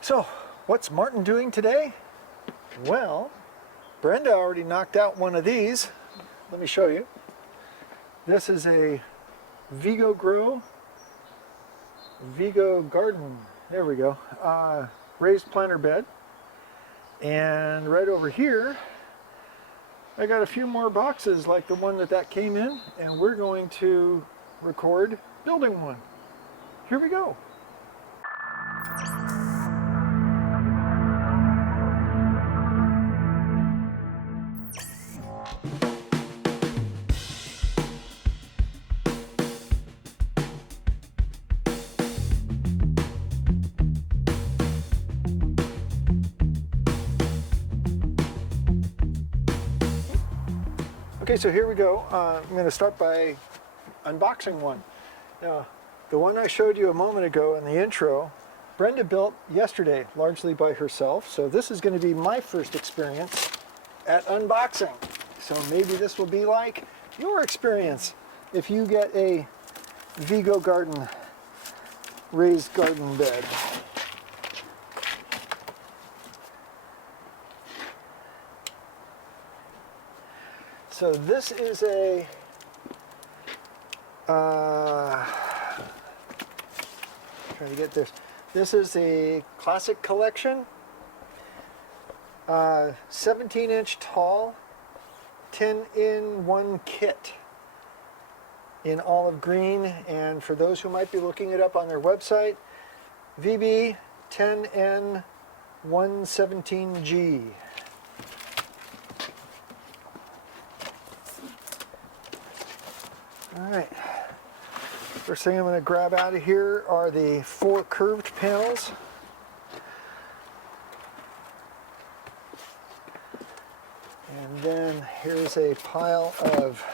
So, what's Martin doing today? Well, Brenda already knocked out one of these. Let me show you. This is a Vego garden. There we go. Raised planter bed. And right over here, I got a few more boxes like the one that came in, and we're going to record building one. Here we go. Okay, so here we go. I'm going to start by unboxing one. Now, the one I showed you a moment ago in the intro, Brenda built yesterday, largely by herself. So this is going to be my first experience at unboxing. So maybe this will be like your experience if you get a Vego garden, raised garden bed. So this is a trying to get this. This is a classic collection, 17-inch tall, 10-in-1 kit in olive green. And for those who might be looking it up on their website, VB 10N117G. All right, first thing I'm going to grab out of here are the 4 curved panels. And then here's a pile of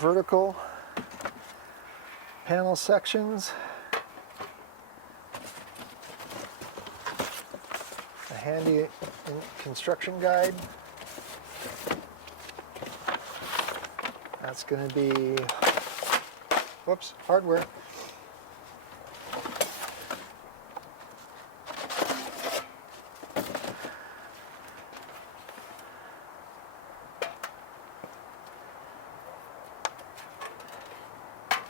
vertical panel sections. A handy construction guide. That's going to be, whoops, hardware.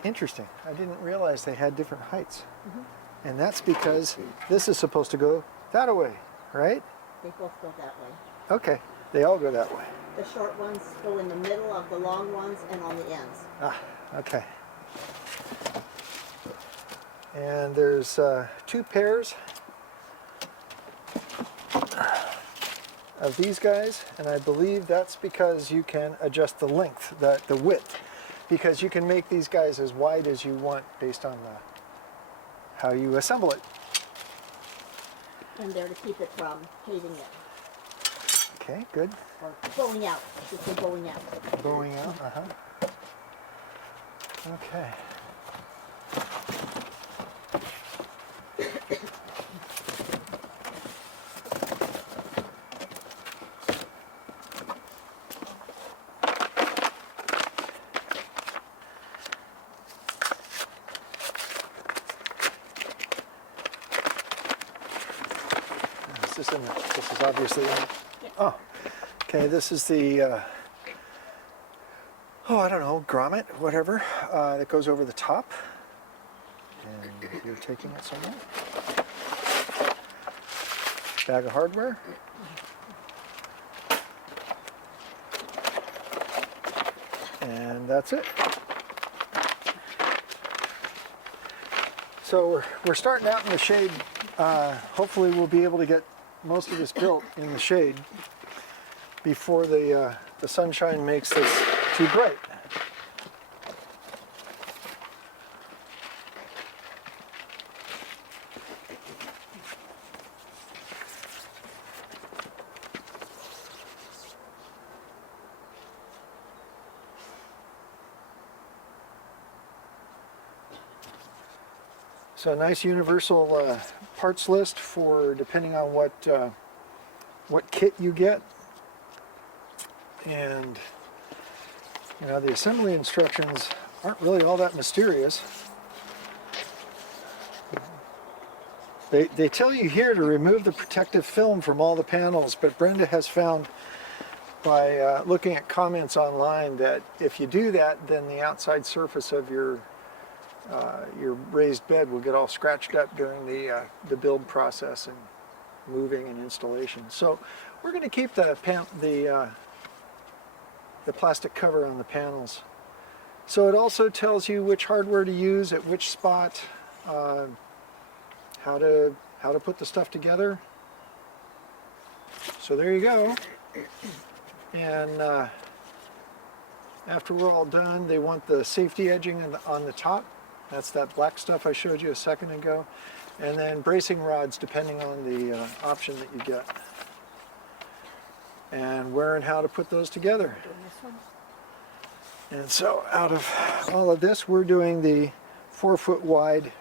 Interesting. I didn't realize they had different heights. Mm-hmm. And that's because this is supposed to go that way, right? They both go that way. Okay, they all go that way. The short ones go in the middle of the long ones and on the ends. Ah, okay. And there's 2 pairs of these guys, and I believe that's because you can adjust the length, the width, because you can make these guys as wide as you want based on how you assemble it. And they're to keep it from caving in. Okay, good. Or going out. I should say going out. Going out, Okay. This is obviously in it. Oh, okay, this is the, I don't know, grommet, whatever, that goes over the top. And you're taking it somewhere. Bag of hardware. And that's it. So we're starting out in the shade. Hopefully we'll be able to get most of this built in the shade before the sunshine makes this too bright. So a nice universal parts list for depending on what kit you get, and You know, the assembly instructions aren't really all that mysterious. They tell you here to remove the protective film from all the panels, but Brenda has found by looking at comments online that if you do that, then the outside surface of your raised bed will get all scratched up during the build process and moving and installation. So we're going to keep the plastic cover on the panels. So it also tells you which hardware to use at which spot, how to put the stuff together. So there you go. And after we're all done, they want the safety edging on the top. That's that black stuff I showed you a second ago. And then bracing rods depending on the option that you get. And where and how to put those together. And so out of all of this, we're doing the 4 foot wide,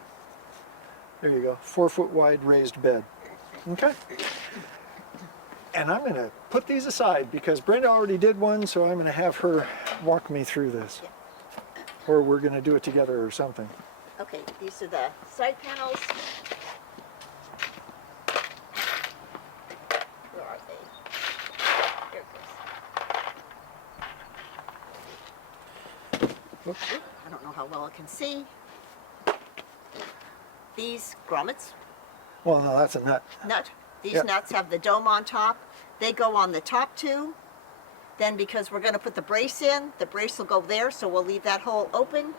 there you go, 4 foot wide raised bed. Okay. And I'm going to put these aside because Brenda already did one, so I'm going to have her walk me through this. Or we're going to do it together or something. Okay, these are the side panels. Where are they? Here it goes. I don't know how well I can see. These grommets, Well, no, that's a nut. nut. These Yep. nuts have the dome on top. They go on the top two. Then because we're going to put the brace in, the brace will go there, so we'll leave that hole open.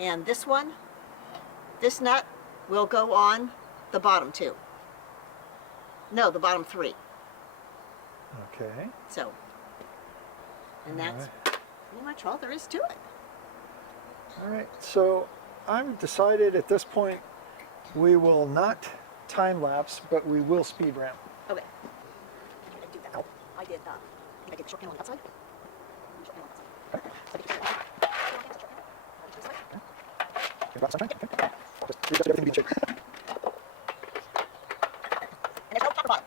And this one, this nut will go on the bottom two. No, the bottom three. Okay. So, and that's Alright. pretty much all there is to it. All right, so I'm decided at this point we will not time lapse, but we will speed ramp. Okay. I did that. I did I did the short panel on the outside. Short panel on the outside. So I did the short panel. Just readjust everything to be checked. And there's no top or bottom.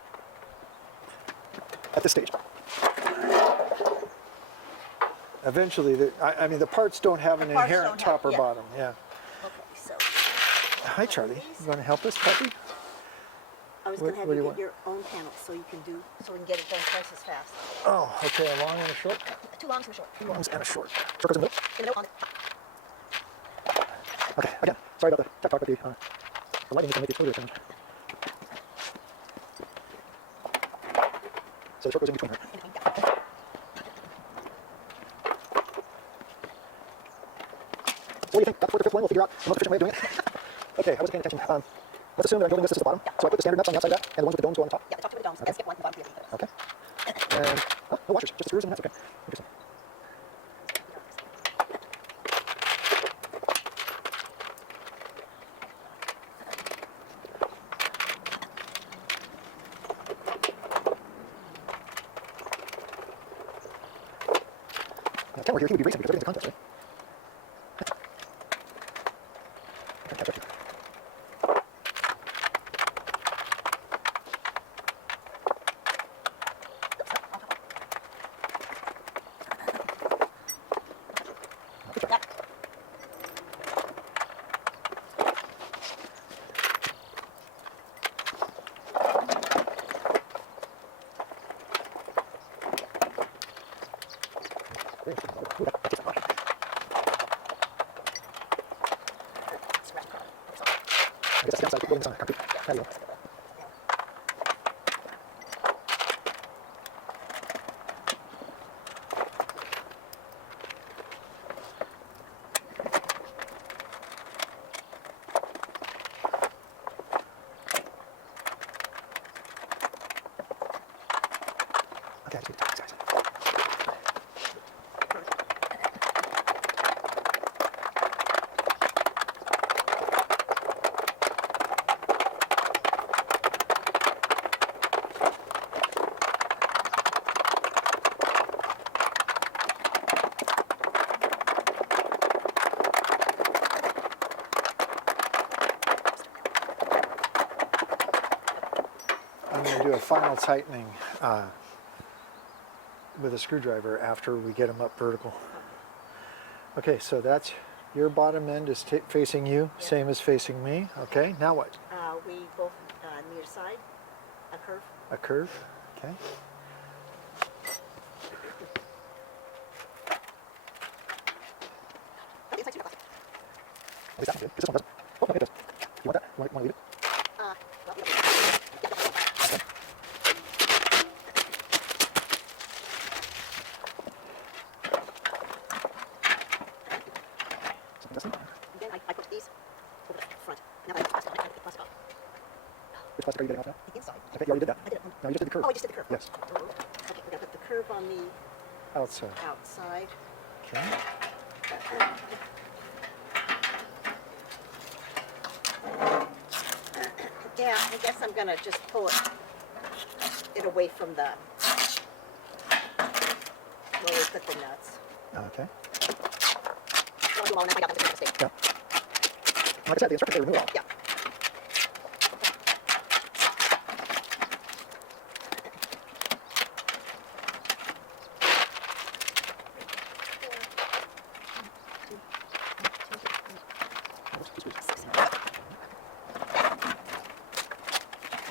At this stage. Eventually, I mean, the parts don't have an The parts inherent don't top have- or yeah. bottom. Yeah. Okay, so Hi, Charlie. You want to help us, puppy? I was What- going to have what you do you get want? your own panel so you can do, so we can get it done twice as fast. Oh, okay. A long and a short. Two longs and a short. Two longs and a short. Short goes in the middle. In the middle on it. Okay. Again, sorry about the tech talk with the lighting is going to make it clearer. So the short goes in between her. So what do you think? About the 4th or 5th one, we'll figure out the most efficient way of doing it. Okay, I wasn't paying attention. Let's assume that I'm building this is the bottom. So I put the standard nuts on the outside of that, and the ones with the domes go on the top. Yeah, the top two of the domes. And skip one, the bottom three of the Okay. And, oh, no washers, just screws and that's okay. Interesting. Now, Ken were here, he would be racing because everything's a contest, right? Okay, catch up here. Good job. Ooh, that takes a lot. I guess that's the downside of building this on concrete. There you go. Okay, I just need to take these guys. I'm going to do a final tightening with a screwdriver after we get them up vertical. Okay, so that's your bottom end is facing you, Yep. same as facing me. Okay, now what? We both need a side, a curve. A curve. Okay. It's like 2 o'clock. At least that one did. This one doesn't. Oh, no, it does. You want that? You want to leave it? Well, we don't- Something doesn't. And then I put these over the front. Now I put the plastic on. Which plastic are you getting off now? The inside. Okay, you already did that. I did it. No, you just did the curve. Oh, I just did the curve. Yes. Okay, we're gonna put the curve on the Outside. outside. Okay. Yeah, I guess I'm gonna just pull it away from the where we put the nuts. Okay. I'll do all now. I got them to mistake. Yeah. Like I said, the instructions say remove all. Yeah.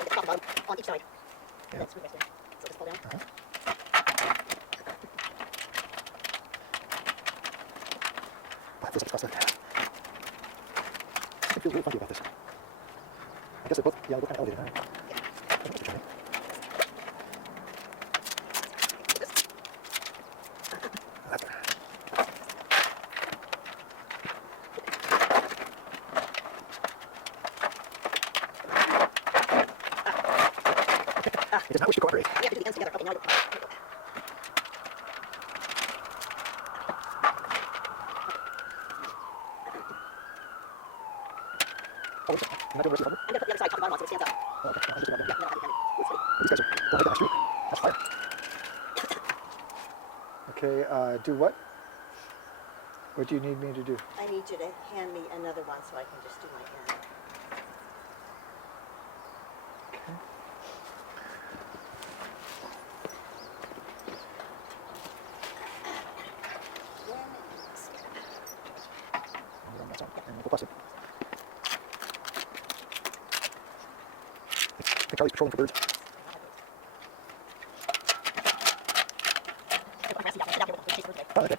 Top and bottom on each side. Yeah. That's what so just pull down. Wow, this is disgusting. Something feels really funky about this. I guess they're both, yeah, they're both kind of elevated, right? I don't know what's the That's better. It does not wish to cooperate. You have to do the ends together. Okay, now Oh, wait a second. You're not doing the rest of the I'm gonna put the other side top and bottom on so it stands up. Oh, okay. I'll just do that. Yeah, no, that'd be heavy. Sweet. These guys are don't like that street. That's fire. Okay, do what? What do you need me to do? I need you to hand me another one so I can just do my end. Okay. That's on. And we'll plus it. I think Charlie's patrolling for birds. Oh, okay.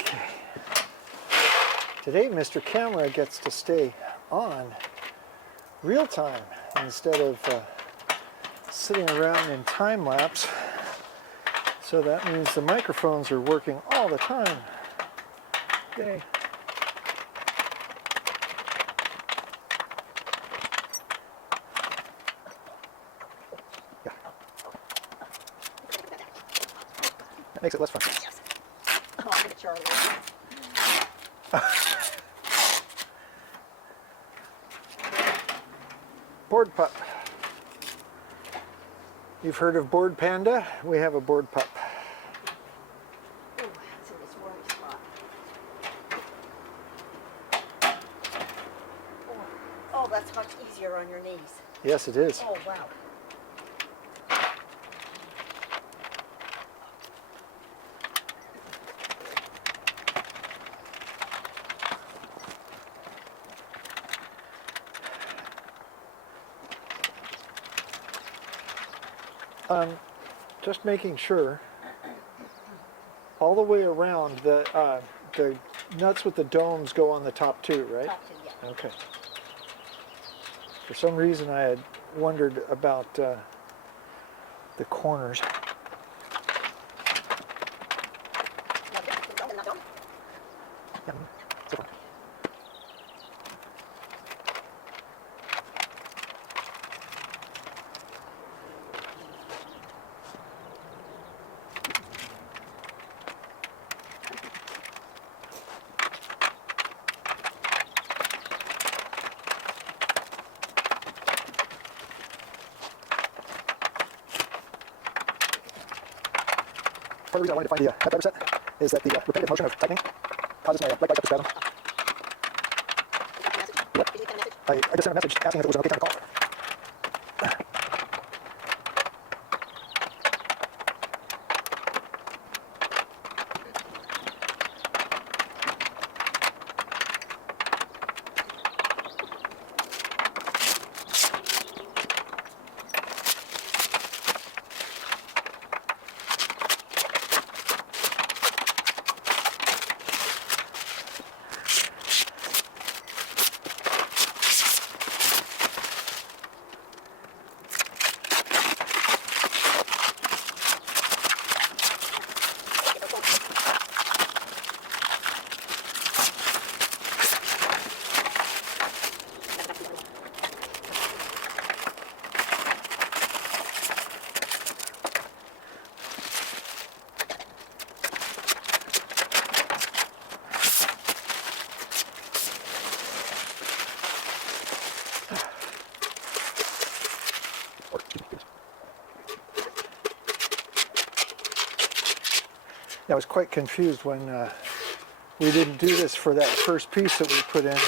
Okay. Today, Mr. Camera gets to stay on real time instead of sitting around in time lapse. So that means the microphones are working all the time. Yay. Yeah. That makes it less fun. Yes. Oh, look at Charlie. Board pup. You've heard of board panda? We have a board pup. Ooh, it's in this wormy spot. Oh, that's much easier on your knees. Yes, it is. Oh, wow. Just making sure all the way around the nuts with the domes go on the top too, right? Top two, yeah. Okay. For some reason I had wondered about the corners. Yeah, so far. Part of the reason I wanted to find the driver set is that the repetitive motion of tightening causes my right leg to spasm. Did you get a message? I just sent a message asking if it was an okay time to call. I was quite confused when we didn't do this for that first piece that we put in.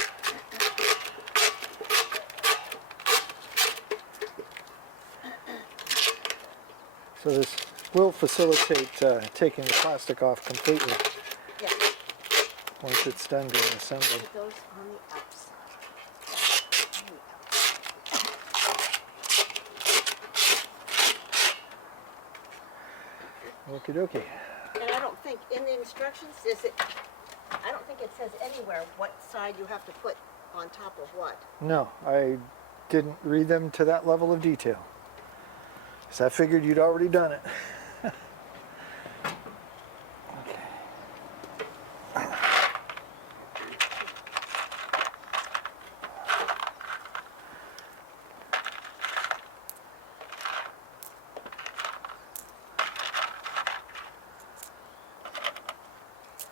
So this will facilitate taking the plastic off completely Yes. once it's done being assembled. It goes on the outside. Okie dokie. And I don't think in the instructions I don't think it says anywhere what side you have to put on top of what. No, I didn't read them to that level of detail. So I figured you'd already done it.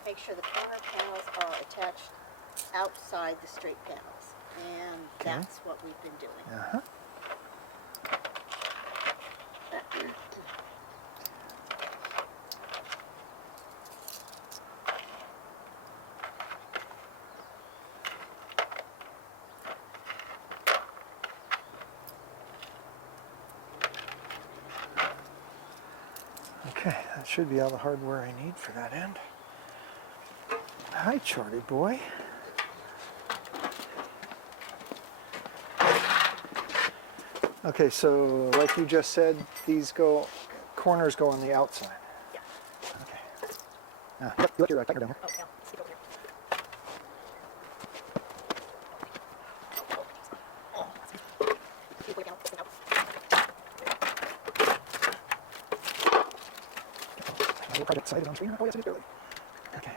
Make sure the corner panels are attached outside the straight panels. And Okay. that's what we've been doing. Uh-huh. Okay, that should be all the hardware I need for that end. Hi, Charlie boy. Okay, so like you just said, these corners go on the outside. Yeah. Okay. You let your tighter down here. Oh, yeah. Stick over here. Keep looking out, looking out. My little project site is on screen. Oh yes, it is barely. Okay.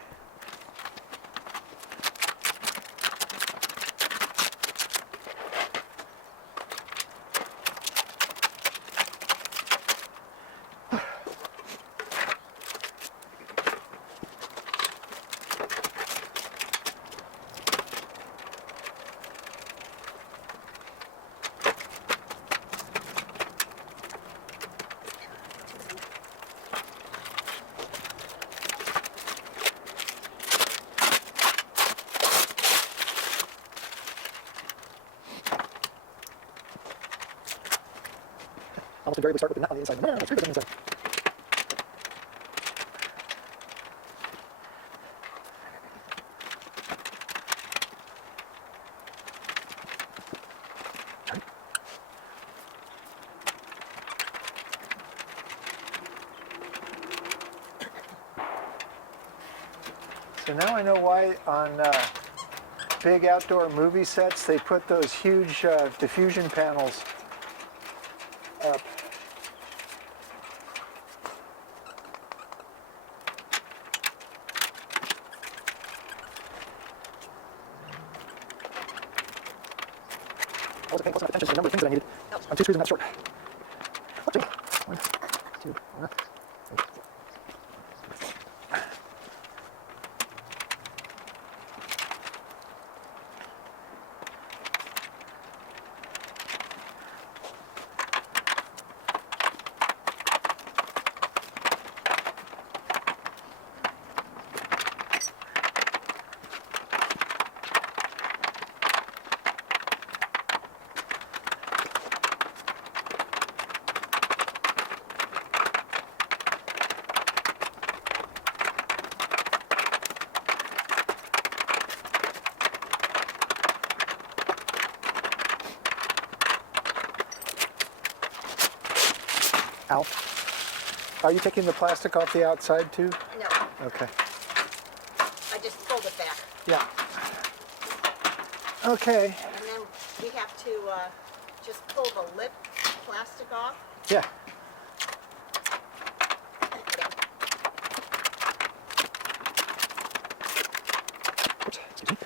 Almost invariably start with the nut on the inside. No, screw it on the inside. So now I know why on big outdoor movie sets they put those huge diffusion panels up. I wasn't paying close enough attention to the number of things that I needed. I'm 2 screws and that's short. Okay. 1, 2, 1. Ow. Are you taking the plastic off the outside too? No, Okay. I just pulled it back. Yeah. Okay. And then we have to just pull the lip plastic off. Yeah. Oops, excuse me.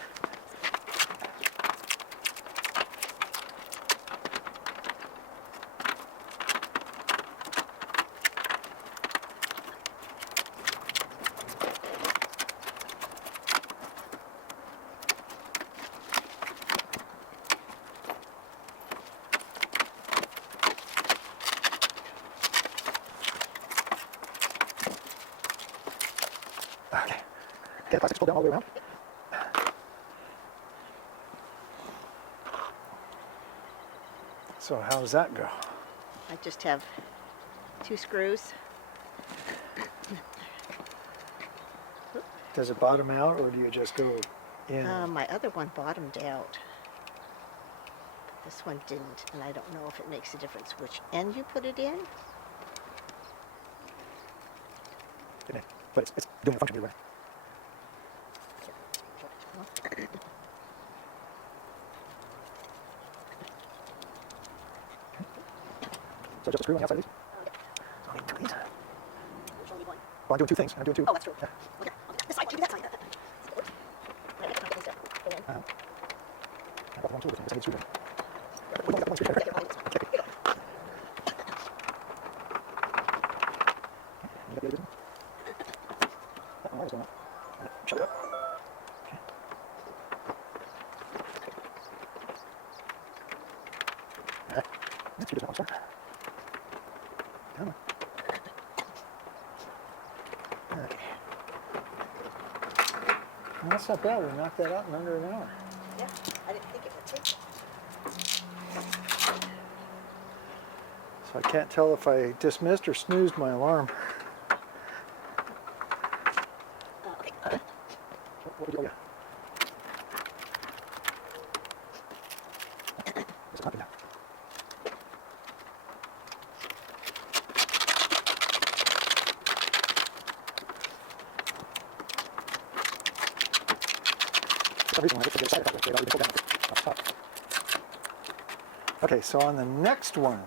Okay. Get the plastic pulled down all the way around. So how does that go? I just have 2 screws. Does it bottom out, or do you just go in? My other one bottomed out. But this one didn't, and I don't know if it makes a difference which end you put it in. But it's doing a function either way. So just a screw on the outside of these? I'll need 2 of these. There's only one. Well, I'm doing 2 things. I'm doing 2. Oh, that's true. Yeah. Okay, this side, you do that side. I got things to go in. I've got 1 tool with me, so I need a screwdriver. We only got 1 screwdriver. Okay, Okay. You got the other one? Oh, that was going on. Shut it up. Okay. All right. Let's do this one, sir. Come on. Okay. Well, that's not bad. We knocked that out in under an hour. Yeah, I didn't think it would take. So I can't tell if I dismissed or snoozed my alarm. Okay. What would you do? Just knock it down. For some reason, when I get to the other side of it, they'd already been pulled down off the top. Okay, so on the next one,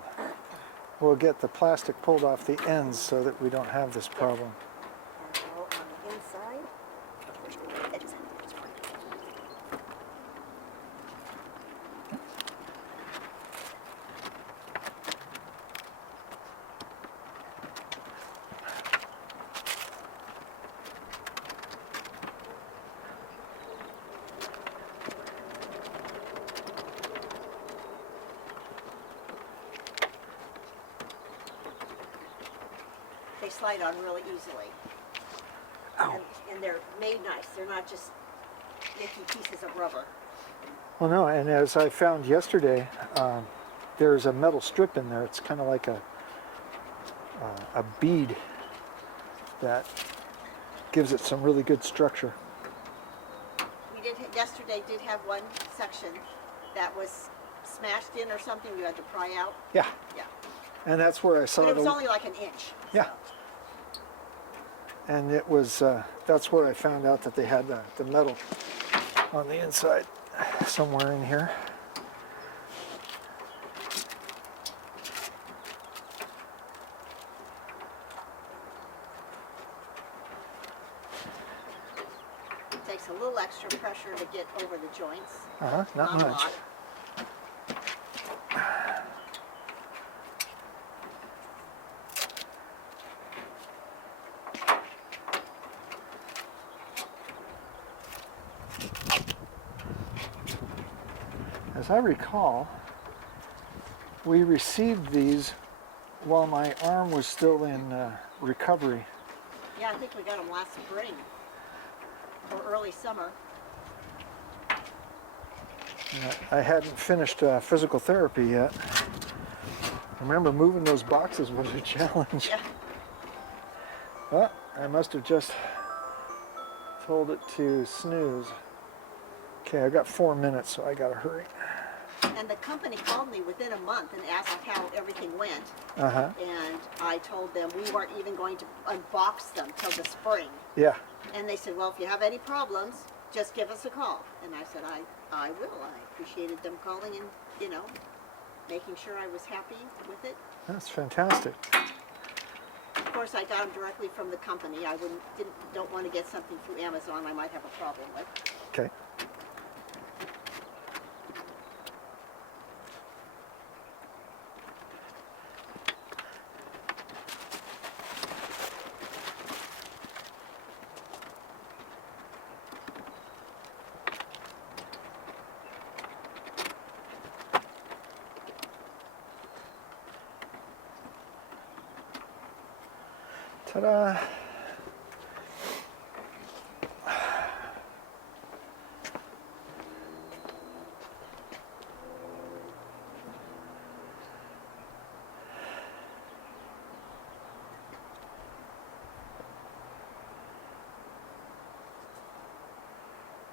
we'll get the plastic pulled off the ends so that we don't have this problem. And go on the inside. Edges. They slide on really easily. Ow. And they're made nice. They're not just nicky pieces of rubber. Well, no, and as I found yesterday, there's a metal strip in there. It's kind of like a bead that gives it some really good structure. We did yesterday did have one section that was smashed in or something. You had to pry out. Yeah, Yeah, and that's where I saw but it was the. only like an inch. Yeah. And it was, that's where I found out that they had the metal on the inside, somewhere in here. It takes a little extra pressure to get over the joints. Not a much. lot. As I recall, we received these while my arm was still in recovery. Yeah, I think we got them last spring or early summer. I hadn't finished physical therapy yet. Remember, moving those boxes was a challenge. Yeah. Well, I must have just told it to snooze. Okay, I got 4 minutes, so I gotta hurry. And the company called me within a month and asked how everything went. Uh-huh. And I told them we weren't even going to unbox them till the spring. Yeah. And they said, well, if you have any problems, just give us a call. And I said, I will. I appreciated them calling and, you know, making sure I was happy with it. That's fantastic. Of course, I got them directly from the company. I don't want to get something through Amazon I might have a problem with. Okay. Ta-da!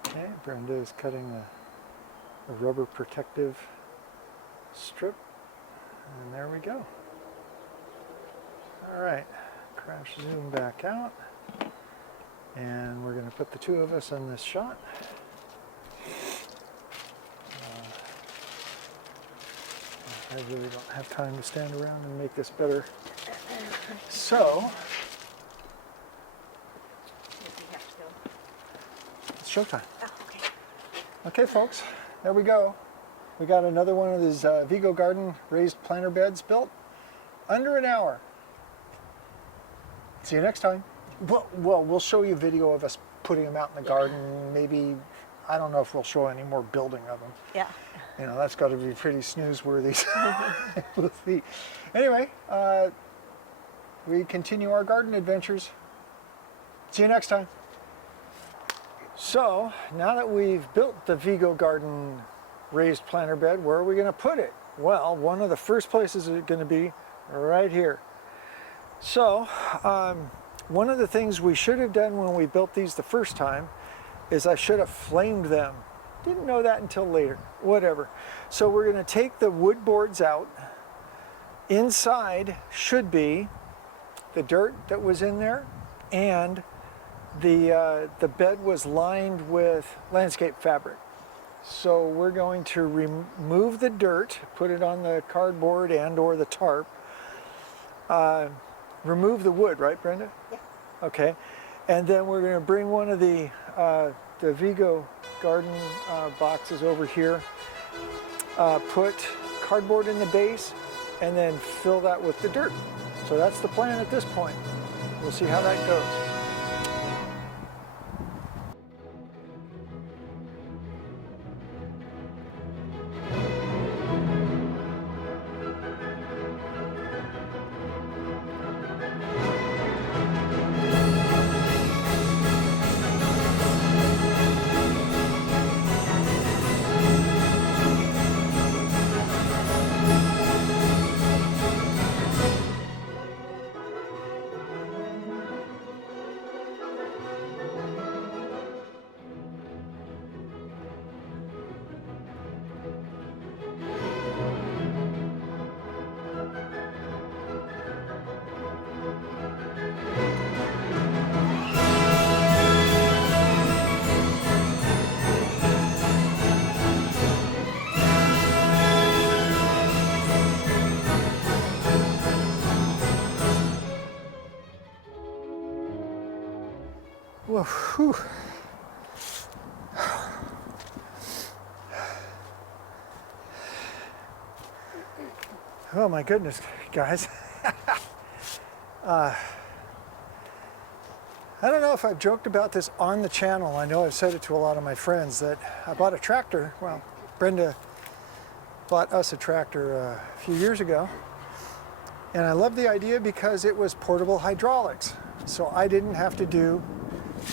Okay, Brenda is cutting a rubber protective strip, and there we go. All right, crash zoom back out, and we're going to put the two of us in this shot. I really don't have time to stand around and make this better. So, it's showtime. Oh, okay. Okay, folks, there we go. We got another one of these Vego garden raised planter beds built. Under an hour. See you next time. Well, we'll show you a video of us putting them out in the garden. Maybe, I don't know if we'll show any more building of them. Yeah. You know, that's got to be pretty snooze-worthy. We'll see. Anyway, we continue our garden adventures. See you next time. So, now that we've built the Vego garden raised planter bed, where are we going to put it? Well, one of the first places is going to be right here. So, one of the things we should have done when we built these the first time is I should have flamed them. Didn't know that until later. Whatever. So we're going to take the wood boards out. Inside should be the dirt that was in there, and the bed was lined with landscape fabric. So we're going to remove the dirt, put it on the cardboard and or the tarp. Remove the wood, right, Brenda? Yeah. Okay. And then we're going to bring one of the Vego garden boxes over here, put cardboard in the base, and then fill that with the dirt. So that's the plan at this point. We'll see how that goes. Well, whew. Oh my goodness, guys. I don't know if I've joked about this on the channel. I know I've said it to a lot of my friends that I bought a tractor. Well, Brenda bought us a tractor a few years ago. And I love the idea because it was portable hydraulics. So I didn't have to do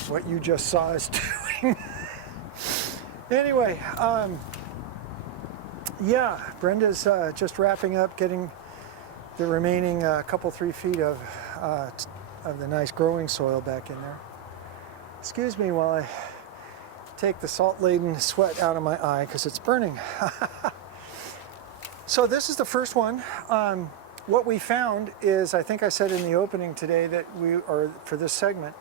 what you just saw us doing. Anyway, yeah, Brenda's just wrapping up, getting the remaining couple 3 feet of the nice growing soil back in there. Excuse me while I take the salt-laden sweat out of my eye because it's burning. So this is the first one. What we found is, I think I said in the opening today that for this segment,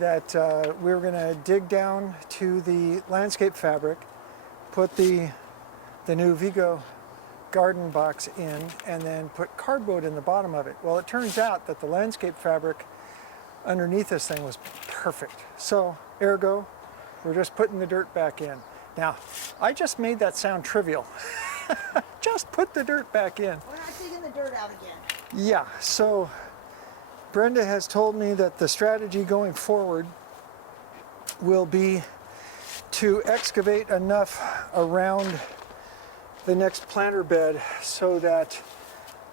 that we were going to dig down to the landscape fabric, put the new Vego garden box in, and then put cardboard in the bottom of it. Well, it turns out that the landscape fabric underneath this thing was perfect. So, ergo, we're just putting the dirt back in. Now, I just made that sound trivial. Just put the dirt back in. We're not digging the dirt out again. Yeah, so Brenda has told me that the strategy going forward will be to excavate enough around the next planter bed so that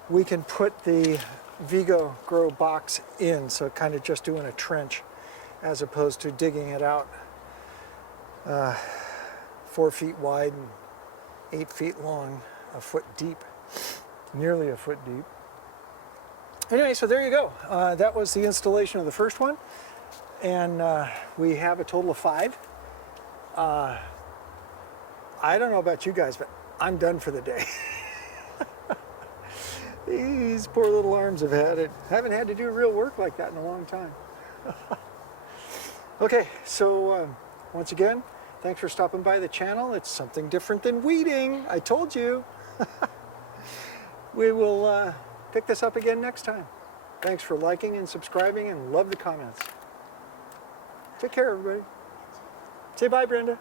we can put the Vego grow box in, so kind of just doing a trench as opposed to digging it out 4 feet wide and 8 feet long, a foot deep, nearly a foot deep. Anyway, so there you go. That was the installation of the first one, and we have a total of 5. I don't know about you guys, but I'm done for the day. These poor little arms haven't had to do real work like that in a long time. Okay, so once again, thanks for stopping by the channel. It's something different than weeding, I told you. We will pick this up again next time. Thanks for liking and subscribing, and love the comments. Take care, everybody. Say bye, Brenda.